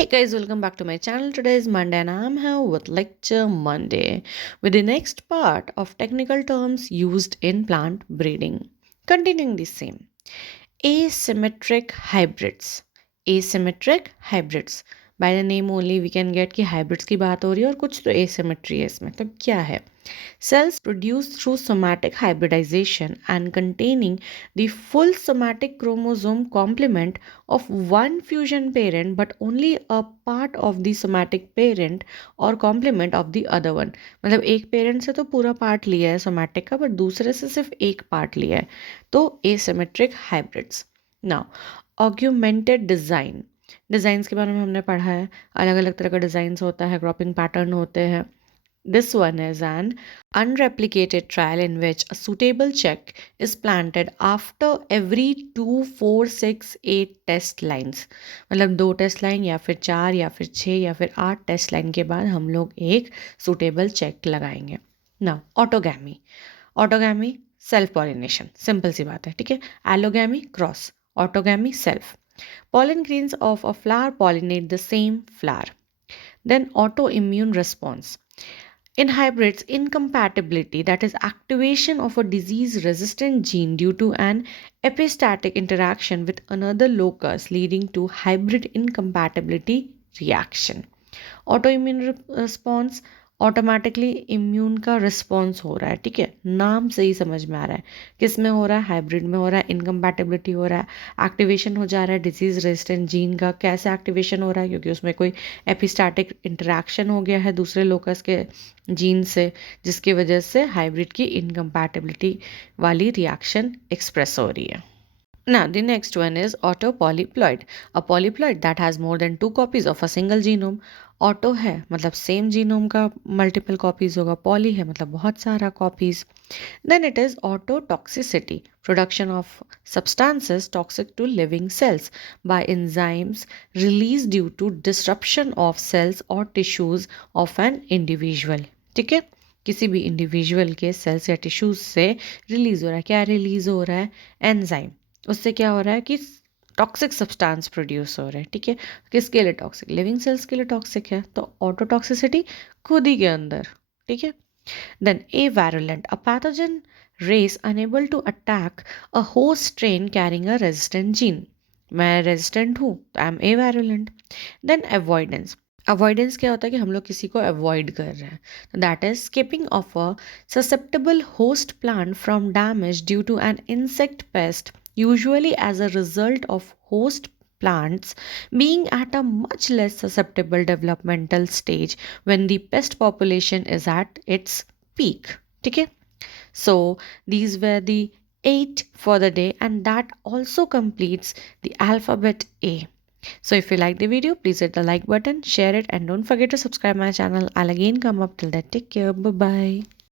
Hey guys, welcome back to my channel. Today is Monday and I'm here with Lecture Monday with the next part of technical terms used in plant breeding. Continuing the same. Asymmetric hybrids. Asymmetric hybrids. By the name only we can get कि hybrids की बात हो रही है और कुछ तो asymmetry है इसमें. तो क्या है? Cells produced through somatic hybridization and containing the full somatic chromosome complement of one fusion parent but only a part of the somatic parent or complement of the other one. मतलब एक parent से तो पूरा part लिया है somatic का पर दूसरे से सिर्फ एक पार्ट लिया है, तो asymmetric hybrids. Now, augmented design. Designs के बारे में हमने पढ़ा है, अलग अलग तरह का डिज़ाइंस होता है, क्रॉपिंग पैटर्न होते हैं. This one is an unreplicated trial in which a suitable check is planted after every 2, 4, 6, 8 test lines. मतलब 2 टेस्ट लाइन या फिर 4 या फिर 6 या फिर 8 टेस्ट लाइन के बाद हम लोग एक सुटेबल चेक लगाएंगे. ना autogamy. Autogamy self pollination, simple सी बात है, ठीक है. Allogamy cross, autogamy self. Pollen grains of a flower pollinate the same flower. Then autoimmune response. In hybrids, incompatibility, that is activation of a disease-resistant gene due to an epistatic interaction with another locus leading to hybrid incompatibility reaction. Autoimmune response, automatically immune का response हो रहा है, ठीक है. नाम से ही समझ में आ रहा है किस में हो रहा है, हाइब्रिड में हो रहा है. इनकम्पैटिबिलिटी हो रहा है, एक्टिवेशन हो जा रहा है डिजीज रेजिस्टेंट जीन का. कैसे एक्टिवेशन हो रहा है? क्योंकि उसमें कोई एपिस्टैटिक इंटरेक्शन हो गया है दूसरे लोकस के जीन से, जिसकी वजह से हाइब्रिड की इनकम्पैटिबिलिटी वाली रिएक्शन एक्सप्रेस हो रही है. Now, the next one is autopolyploid. A polyploid that has more than 2 copies of a single genome. Auto है मतलब सेम जीनोम का मल्टीपल कॉपीज होगा, पॉली है मतलब बहुत सारा copies. Then it is autotoxicity, production of substances toxic to living cells by enzymes released due to disruption of cells or tissues of an individual. ठीक है, किसी भी इंडिविजुअल के सेल्स या टिश्यूज से रिलीज हो रहा है. क्या रिलीज हो रहा है? एंजाइम. उससे क्या हो रहा है कि टॉक्सिक सब्सटेंस प्रोड्यूस हो रहा है, ठीक है. किसके लिए टॉक्सिक? लिविंग सेल्स के लिए टॉक्सिक है, तो ऑटोटॉक्सिसिटी खुद ही के अंदर, ठीक है. Then a virulent, a pathogen race unable to attack a host strain carrying a resistant gene. मैं रेजिस्टेंट हूँ तो I am a virulent. Then avoidance. Avoidance क्या होता है कि हम लोग किसी को अवॉइड कर रहे हैं, that is skipping of a susceptible host plant from damage due to an insect pest, usually as a result of host plants being at a much less susceptible developmental stage when the pest population is at its peak. Okay, so these were the 8 for the day, and that also completes the alphabet A. So if you like the video, please hit the like button, share it, and don't forget to subscribe my channel. I'll again come up. Till that, take care. Bye bye.